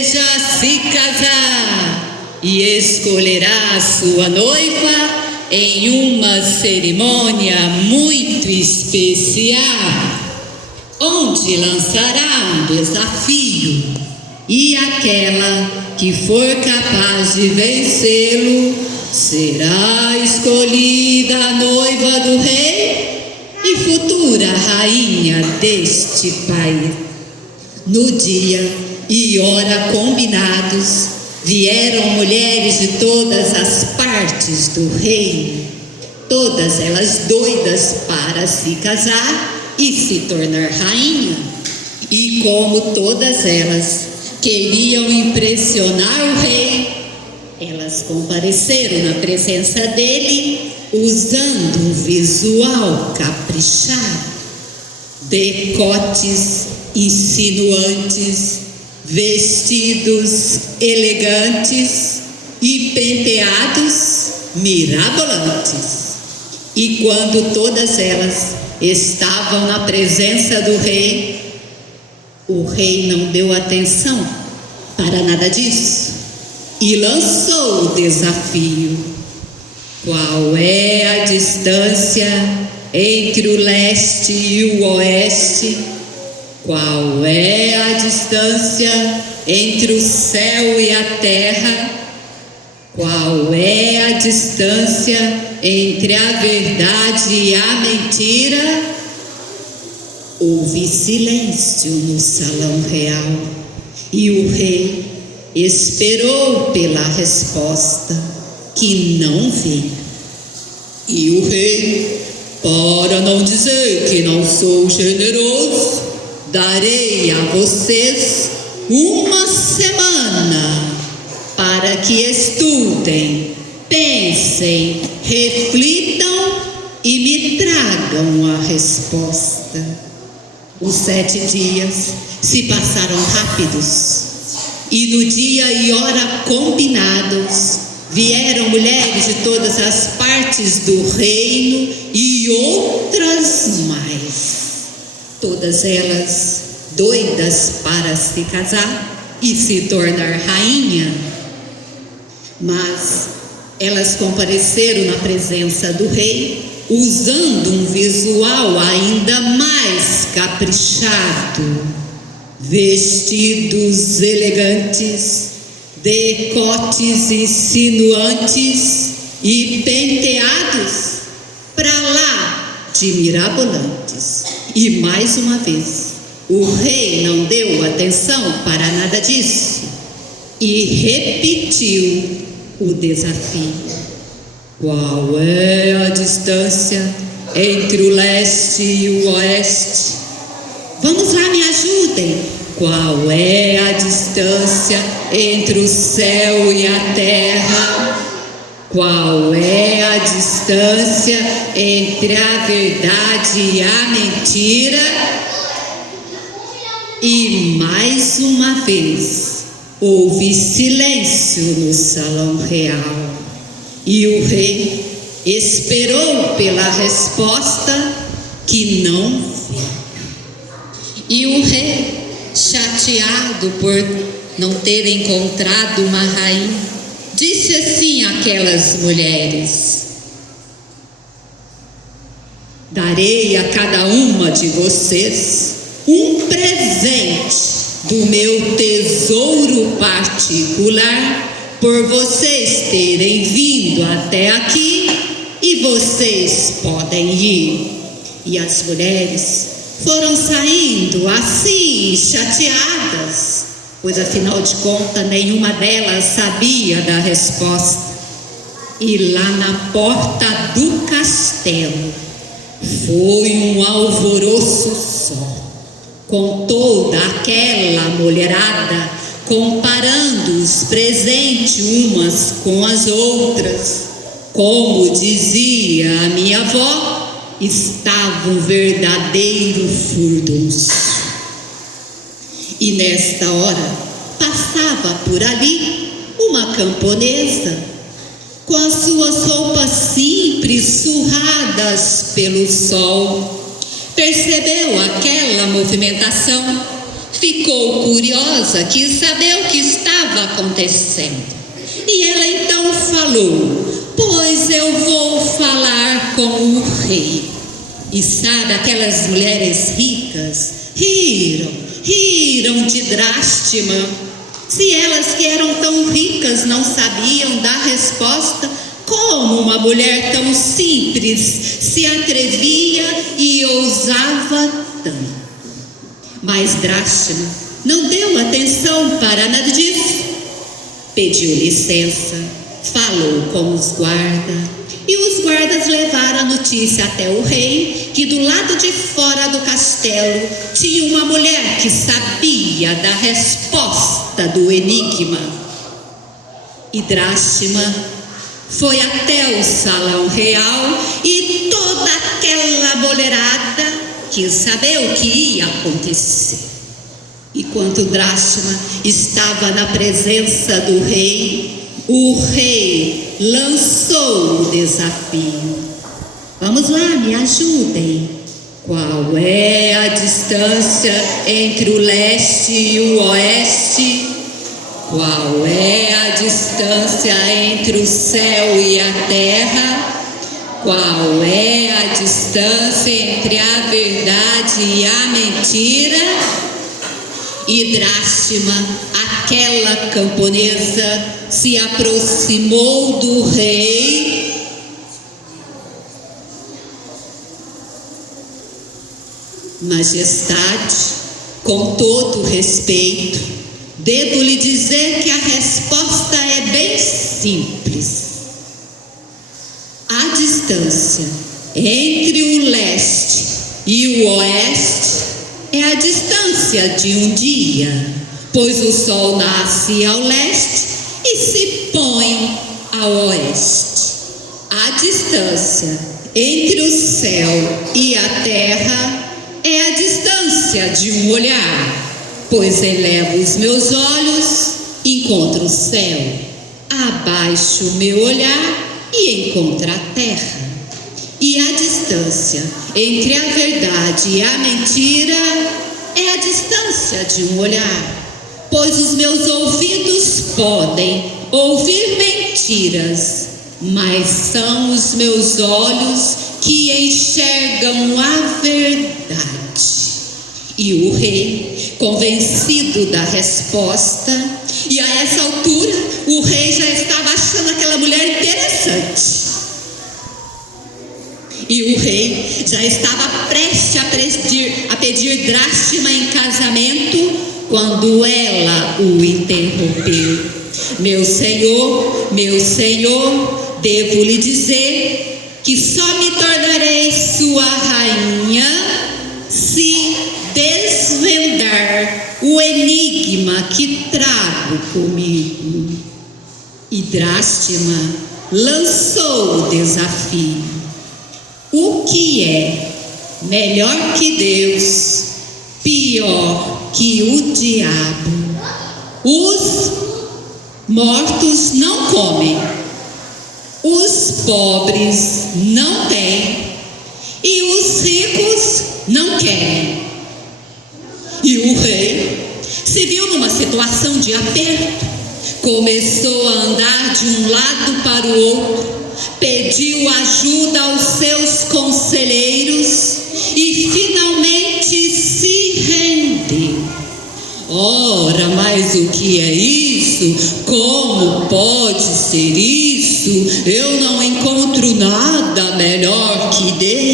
deseja se casar e escolherá a sua noiva em uma cerimônia muito especial, onde lançará um desafio, e aquela que for capaz de vencê-lo será escolhida a noiva do rei e futura rainha deste país. No dia e hora combinados, vieram mulheres de todas as partes do reino, todas elas doidas para se casar e se tornar rainha. E como todas elas queriam impressionar o rei, elas compareceram na presença dele usando um visual caprichado, decotes insinuantes, vestidos elegantes e penteados mirabolantes. E quando todas elas estavam na presença do rei, o rei não deu atenção para nada disso e lançou o desafio: qual é a distância entre o leste e o oeste? Qual é a distância entre o céu e a terra? Qual é a distância entre a verdade e a mentira? Houve silêncio no salão real e o rei esperou pela resposta, que não veio. E o rei, para não dizer que não sou generoso, darei a vocês uma semana para que estudem, pensem, reflitam e me tragam a resposta. Os 7 dias se passaram rápidos e no dia e hora combinados vieram mulheres de todas as partes do reino e outras mais. Todas elas doidas para se casar e se tornar rainha. Mas elas compareceram na presença do rei usando um visual ainda mais caprichado, vestidos elegantes, decotes insinuantes e penteados para lá de mirabolantes. E mais uma vez, o rei não deu atenção para nada disso e repetiu o desafio: qual é a distância entre o leste e o oeste? Vamos lá, me ajudem. Qual é a distância entre o céu e a terra? Qual é a distância entre a verdade e a mentira? E mais uma vez houve silêncio no salão real e o rei esperou pela resposta, que não veio. E o rei, chateado por não ter encontrado uma rainha, disse assim àquelas mulheres: darei a cada uma de vocês um presente do meu tesouro particular por vocês terem vindo até aqui, e vocês podem ir. E as mulheres foram saindo assim, chateadas, pois afinal de contas nenhuma delas sabia da resposta. E lá na porta do castelo foi um alvoroço só, com toda aquela mulherada comparando os presentes umas com as outras. Como dizia a minha avó, estava um verdadeiro furdunço. E nesta hora passava por ali uma camponesa com as suas roupas simples surradas pelo sol. Percebeu aquela movimentação, ficou curiosa, quis saber o que estava acontecendo. E ela então falou: pois eu vou falar com o rei. E sabe, aquelas mulheres ricas riram de Drástima. Se elas que eram tão ricas não sabiam dar resposta, como uma mulher tão simples se atrevia e ousava tanto? Mas Drástima não deu atenção para nada disso. Pediu licença, falou com os guardas, e os guardas levaram a notícia até o rei, que do lado de fora do castelo tinha uma mulher que sabia da resposta do enigma. E Drástima foi até o salão real e toda aquela mulherada quis saber o que ia acontecer. E quando Drástima estava na presença do rei, o rei lançou o desafio. Vamos lá, me ajudem. Qual é a distância entre o leste e o oeste? Qual é a distância entre o céu e a terra? Qual é a distância entre a verdade e a mentira? E Drástima, aquela camponesa, se aproximou do rei. Majestade, com todo respeito, devo lhe dizer que a resposta é bem simples. A distância entre o leste e o oeste é a distância de um dia, pois o sol nasce ao leste e se põe ao oeste. A distância entre o céu e a terra é a distância de um olhar, pois elevo os meus olhos, encontro o céu, abaixo o meu olhar e encontro a terra. E a distância entre a verdade e a mentira é a distância de um olhar, pois os meus ouvidos podem ouvir mentiras, mas são os meus olhos que enxergam a verdade. E o rei, convencido da resposta, e a essa altura o rei já estava achando aquela mulher interessante. E o rei já estava prestes a pedir Drástima em casamento, quando ela o interrompeu. Meu senhor, devo lhe dizer que só me tornarei sua rainha se desvendar o enigma que trago comigo. E Drástima lançou o desafio. O que é melhor que Deus, pior que o diabo? Os mortos não comem, os pobres não têm e os ricos não querem. E o rei se viu numa situação de aperto, começou a andar de um lado para o outro, pediu ajuda aos seus conselheiros e finalmente se rendeu. Ora, mas o que é isso? Como pode ser isso? Eu não encontro nada melhor que Deus.